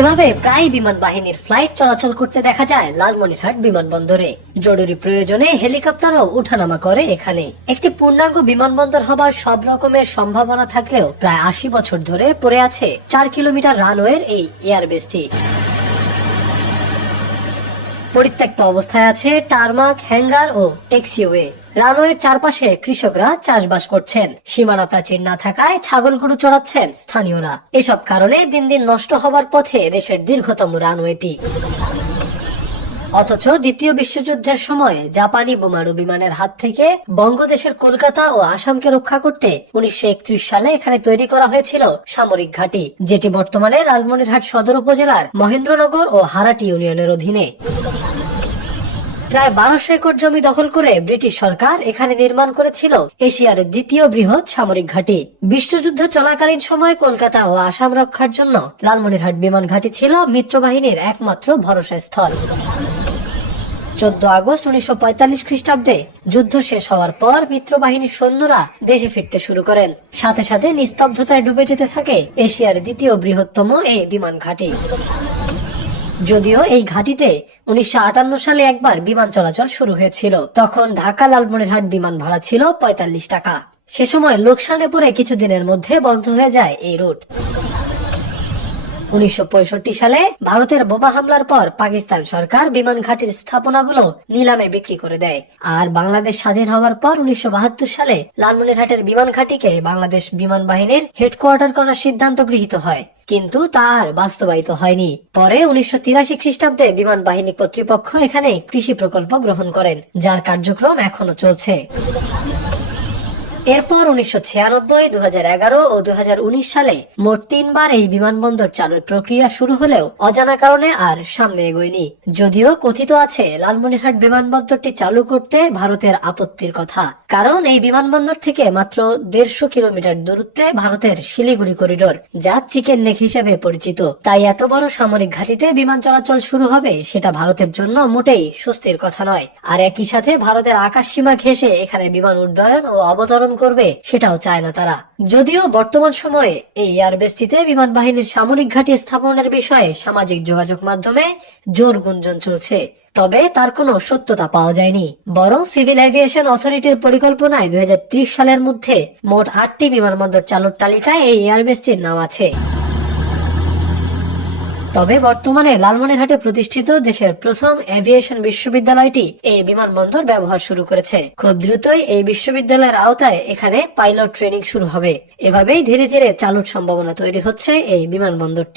এভাবে প্রায় বিমান বাহিনীর ফ্লাইট চলাচল করতে দেখা যায় লালমনিরহাট বিমানবন্দরে। জরুরি প্রয়োজনে হেলিকপ্টারও উঠানামা করে এখানে। একটি পূর্ণাঙ্গ বিমানবন্দর হবার সব রকমের সম্ভাবনা থাকলেও প্রায় ৮০ বছর ধরে পড়ে আছে ৪ কিলোমিটার রানওয়ের এই এয়ারবেসটি। পরিত্যক্ত অবস্থায় আছে টারমাক, হ্যাঙ্গার ও ট্যাক্সিওয়ে। রানওয়ের চারপাশে কৃষকরা চাষবাস করছেন, সীমানা প্রাচীর না থাকায় ছাগল গরু চড়াচ্ছেন স্থানীয়রা। এসব কারণে দিন দিন নষ্ট হবার পথে দেশের দীর্ঘতম রানওয়েটি। অথচ দ্বিতীয় বিশ্বযুদ্ধের সময় জাপানি বোমারু বিমানের হাত থেকে বঙ্গদেশের কলকাতা ও আসামকে রক্ষা করতে ১৯৩১ সালে এখানে তৈরি করা হয়েছিল সামরিক ঘাঁটি, যেটি বর্তমানে লালমনিরহাট সদর উপজেলার মহেন্দ্রনগর ও হারাটি ইউনিয়নের অধীনে। প্রায় ১২০০ একর জমি দখল করে ব্রিটিশ সরকার এখানে নির্মাণ করেছিল এশিয়ার দ্বিতীয় বৃহৎ সামরিক ঘাঁটি। বিশ্বযুদ্ধ চলাকালীন সময় কলকাতা ও আসাম রক্ষার জন্য লালমনিরহাট বিমান ঘাঁটি ছিল মিত্রবাহিনীর একমাত্র ভরসা স্থল। ১৪ আগস্ট ১৯৪৫ খ্রিস্টাব্দে যুদ্ধ শেষ হওয়ার পর মিত্রবাহিনীর সৈন্যরা দেশে ফিরতে শুরু করেন। সাথে সাথে নিস্তব্ধতায় ডুবে যেতে থাকে এশিয়ার দ্বিতীয় বৃহত্তম এই বিমান ঘাঁটি। যদিও এই ঘাঁটিতে ১৯৫৮ সালে একবার বিমান চলাচল শুরু হয়েছিল, তখন ঢাকা লালমনিরহাট বিমান ভাড়া ছিল ৪৫ টাকা। সে সময় লোকসানে পড়ে কিছুদিনের মধ্যে বন্ধ হয়ে যায় এই রুট। ১৯৬৫ সালে ভারতের বোমা হামলার পর পাকিস্তান সরকার বিমান ঘাঁটির স্থাপনাগুলো নিলামে বিক্রি করে দেয়। আর বাংলাদেশ স্বাধীন হওয়ার পর ১৯৭২ সালে লালমনিরহাটের বিমান ঘাঁটিকে বাংলাদেশ বিমান বাহিনীর হেডকোয়ার্টার করার সিদ্ধান্ত গৃহীত হয়, কিন্তু তা আর বাস্তবায়িত হয়নি। পরে ১৯৮৩ খ্রিস্টাব্দে বিমান বাহিনী কর্তৃপক্ষ এখানে কৃষি প্রকল্প গ্রহণ করেন, যার কার্যক্রম এখনো চলছে। এরপর ১৯৯৬, ২০১১ ও ২০১৯ সালে মোট ৩ বার এই বিমানবন্দর চালুর প্রক্রিয়া শুরু হলেও অজানা কারণে আর সামনে এগোয়নি। যদিও কথিত আছে লালমনিরহাট বিমানবন্দরটি চালু করতে ভারতের আপত্তির কথা, কারণ এই বিমানবন্দর থেকে মাত্র ১৫০ কিলোমিটার দূরত্বে ভারতের শিলিগুড়ি করিডোর, যা চিকেন নেক হিসেবে পরিচিত। তাই এত বড় সামরিক ঘাঁটিতে বিমান চলাচল শুরু হবে সেটা ভারতের জন্য মোটেই স্বস্তির কথা নয়। আর একই সাথে ভারতের আকাশ সীমা ঘেঁষে এখানে বিমান উড্ডয়ন ও অবতরণ করবে সেটাও চায় না তারা। যদিও বর্তমান সময়ে এই এয়ারবেসটিতে বিমান বাহিনীর সামরিক ঘাঁটি স্থাপনের বিষয়ে সামাজিক যোগাযোগ মাধ্যমে জোর গুঞ্জন চলছে, তবে তার কোনো সত্যতা পাওয়া যায়নি। বরং সিভিল এভিয়েশন অথরিটির পরিকল্পনায় ২০৩০ সালের মধ্যে মোট ৮টি বিমানবন্দর চালুর তালিকায় এই এয়ারবেসটির নাম আছে। তবে বর্তমানে লালমনিরহাটে প্রতিষ্ঠিত দেশের প্রথম এভিয়েশন বিশ্ববিদ্যালয়টি এই বিমানবন্দর ব্যবহার শুরু করেছে। খুব দ্রুতই এই বিশ্ববিদ্যালয়ের আওতায় এখানে পাইলট ট্রেনিং শুরু হবে। এভাবেই ধীরে ধীরে চালুর সম্ভাবনা তৈরি হচ্ছে এই বিমানবন্দরটি।